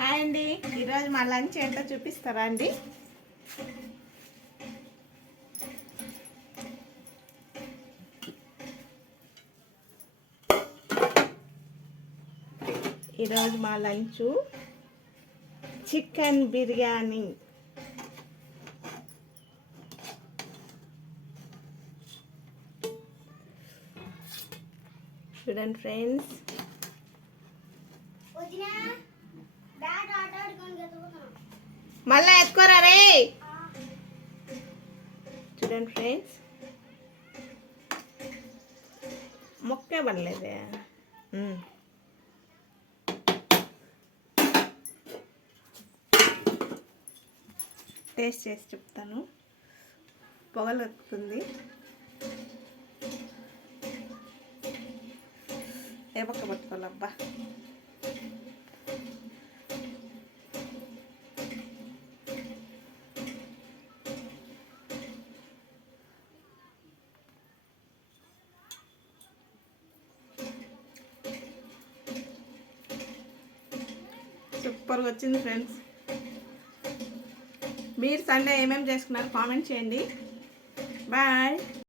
Hi అండి. ఈరోజు మా లంచ్ ఏంటో చూపిస్తారా అండి? ఈరోజు మా లంచ్ చికెన్ బిర్యానీ. చూడండి ఫ్రెండ్స్. మళ్ళా ఎత్తుకోరా రే. చూడండి ఫ్రెండ్స్. మొక్కే పడలేదే. టేస్ట్ చేసి చెప్తాను. పొగలు వస్తుంది ఏ పక్క పట్టుకోవాలబ్బా? సూపర్గా వచ్చింది ఫ్రెండ్స్. మీరు సండే ఏమేమి చేసుకున్నారు కామెంట్ చేయండి. బాయ్.